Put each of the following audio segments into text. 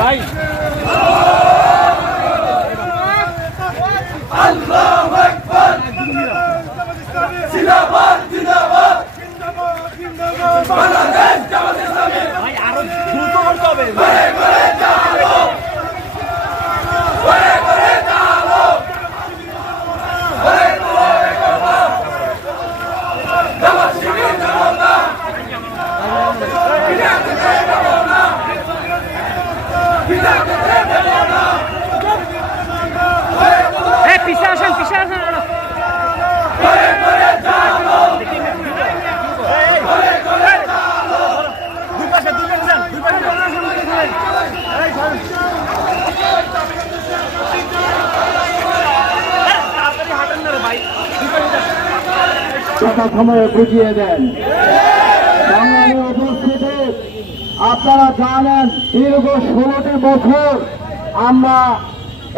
ভাই আল্লাহু আকবার জিন্দাবাদ জিন্দাবাদ বাংলাদেশ জামাত ইসলামী ভাই আরো দ্রুত করতে হবে ঘরে ঘরে চালো ঘরে ঘরে চালো ঘরে ঘরে করবা জামাত শিবির যাব না বিদাতে যাব না বিদাতে যাব না পিছে আসেন ঘরে ঘরে চালো ঘরে ঘরে চালো দুই পাশে কথা সময়ে বুঝিয়ে দেন। বাঙালি উপস্থিতি আপনারা জানেন দীর্ঘ 16টি বছর আমরা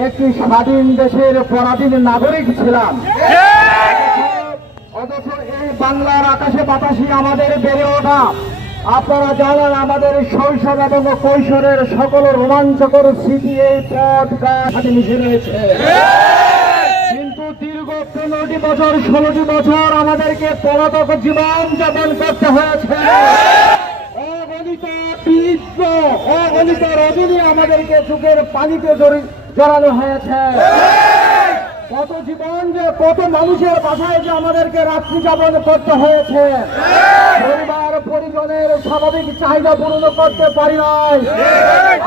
একটি স্বাধীন দেশের পরাধীন নাগরিক ছিলাম, অথচ এই বাংলার আকাশে বাতাসে আমাদের বেড়ে ওঠা। আপনারা জানেন আমাদের শৈশব এবং কৈশোরের সকল রোমাঞ্চকর স্মৃতি এই পথ ঘাটে মিশে রয়েছে। কিন্তু দীর্ঘ 15টি বছর 16টি বছর আমাদেরকে পলাতক জীবন যাপন করতে হয়েছে। অগণিত বিলিপ্ত অগণিত রজনী আমাদেরকে চোখের পানিতে জড়ানো হয়েছে। কত জীবন যে কত মানুষের বাসায় যে আমাদেরকে রাত্রি যাপন করতে হয়েছে, পরিবার পরিজনের স্বাভাবিক চাহিদা পূরণ করতে পারি নাই।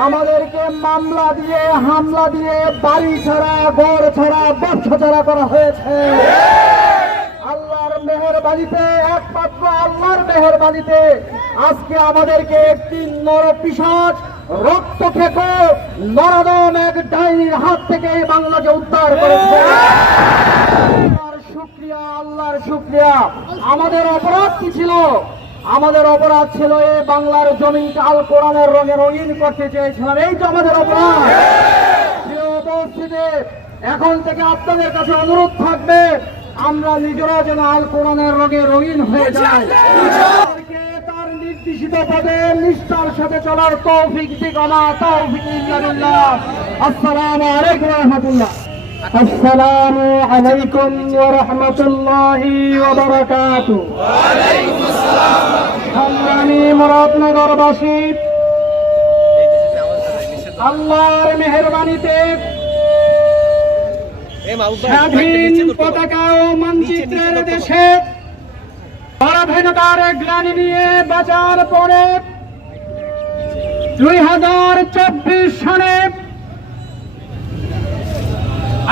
আমাদেরকে মামলা দিয়ে হামলা দিয়ে বাড়ি ছাড়া ঘর ছাড়া ব্যবসা ছাড়া করা হয়েছে। আল্লাহর মেহেরবানিতে একমাত্র আল্লাহর মেহেরবানিতে আজকে আমাদেরকে একটি নরপিশাচ রক্ত খেকো নরদম এক ডাইনির হাত থেকে এই বাংলাকে উদ্ধার করেছে। আল্লাহর শুকরিয়া, আল্লাহর শুকরিয়া। আমাদের অপরাধ কি ছিল? আমাদের অপরাধ ছিল এই বাংলার জমিনকে আল কোরআনের রঙে রঙিন করতে চেয়েছিলাম। এই তো আমাদের অপরাধ। প্রিয় উপস্থিতি, এখন থেকে আপনাদের কাছে অনুরোধ থাকবে আমরা নিজেরা যেন আল কোরআনের রঙে রঙিন হয়ে যাই। তার নির্দেশিত পদে নিষ্ঠার সাথে চলার তৌফিক দিক আমার তৌফিক ইল্লা বিল্লাহ। আসসালামু আলাইকুম ওয়া রাহমাতুল্লাহ। আসসালামু আলাইকুম ওয়া রাহমাতুল্লাহি ওয়া বারাকাতুহু। ওয়া আলাইকুম আসসালাম। সম্মানী মুরাদনগরবাসী, আল্লাহর মেহেরবানিতে স্বাধীন পতাকা ও মানচিত্রের দেশে পরাধীনতার গ্লানি নিয়ে বাঁচার পরে 2024 সালে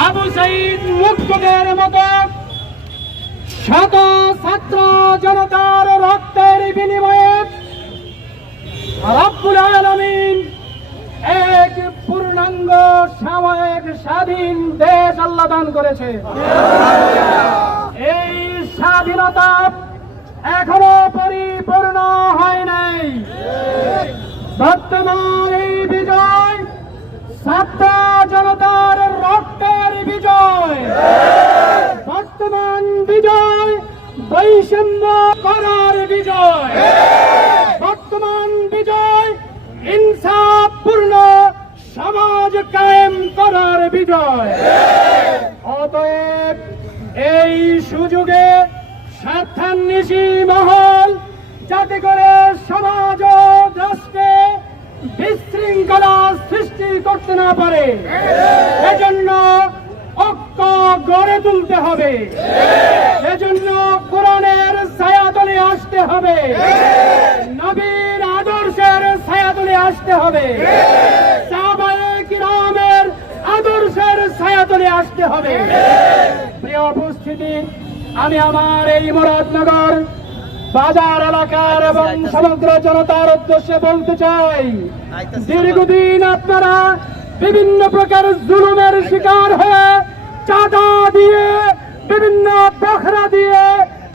আবু সাঈদ মুক্তিদের মতো শত ছাত্র জনতার রক্তের বিনিময়ে রব্বুল আলামিন এক পূর্ণাঙ্গ সাময়িক স্বাধীন দেশ আল্লাহ দান করেছে। এই স্বাধীনতা এখনো পরিপূর্ণ হয় নাই। বর্তমান এই বিজয় ছাত্র জনতার রক্তের বিজয়। বর্তমান বিজয় বৈষম্য করার বিজয়। বর্তমান বিজয় ইনসাফপূর্ণ সমাজ কায়েম করার বিজয়। অতএব এই সুযোগে স্বার্থান্বেষী মহল যাতে করে সমাজ ও রাষ্ট্রে বিশৃঙ্খলা সৃষ্টি করতে না পারে, এজন্য ঐক্য গড়ে তুলতে হবে। এজন্য কোরআনের ছায়াতলে আসতে হবে, নবীর আদর্শের ছায়াতলে আসতে হবে, সাহাবায়ে কিরামের আদর্শের ছায়াতলে আসতে হবে। প্রিয় উপস্থিতি, আমি আমার এই মুরাদনগর বাজার এলাকার এবং সমগ্র জনতার উদ্দেশ্যে বলতে চাই, দীর্ঘদিন আপনারা বিভিন্ন প্রকার জুলুমের শিকার হয়ে চাঁদা দিয়ে বিভিন্ন বখরা দিয়ে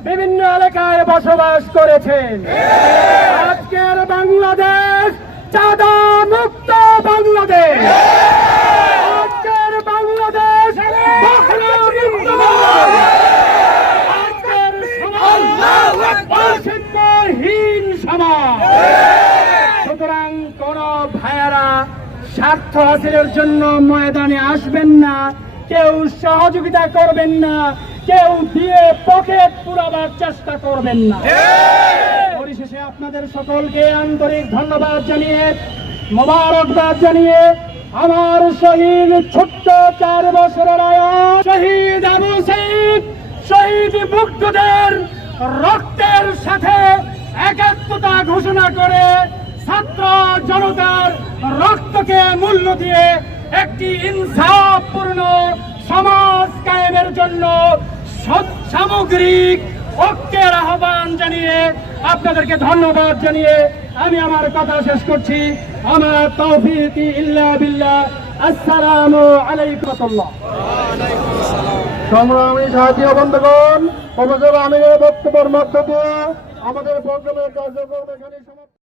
বিভিন্ন এলাকায় বসবাস করেছেন। আজকের বাংলাদেশ চাঁদা মুক্ত বাংলাদেশ। আজকের বাংলাদেশ বখরা মুক্ত বাংলাদেশ। আজকের সমাজ বৈষম্যহীন সমাজ। সুতরাং সুতরাং কোন ভাইয়ারা স্বার্থ হাসিলের জন্য ময়দানে আসবেন না, কেউ সহযোগিতা করবেন না, কেউ দিয়ে পকেট পুরাবার চেষ্টা করবেন না। পরিশেষে আপনাদের সকলকে আন্তরিক ধন্যবাদ জানিয়ে, মোবারকবাদ জানিয়ে, আমার শহীদ ছোট্ট 4 বছরের আয়াত শহীদ আবু সাঈদ শহীদ মুগ্ধদের রক্তের সাথে একাত্মতা ঘোষণা করে ছাত্র জনতার রক্তকে মূল্য দিয়ে একটি ইনসাফপূর্ণ সমাজ কায়েমের জন্য সামগ্রিক ঐক্যের আহ্বান জানিয়ে আপনাদেরকে ধন্যবাদ জানিয়ে আমি আমার কথা শেষ করছি। আমার তৌফিক ইল্লা বিল্লাহ। আসসালামু আলাইকুম। সংগ্রামী সাথী ও বন্ধুগণ, প্রফেসর আমিনের বক্তব্যের মধ্য দিয়ে আমাদের প্রোগ্রামের কার্যক্রম এখানে সমাপ্ত।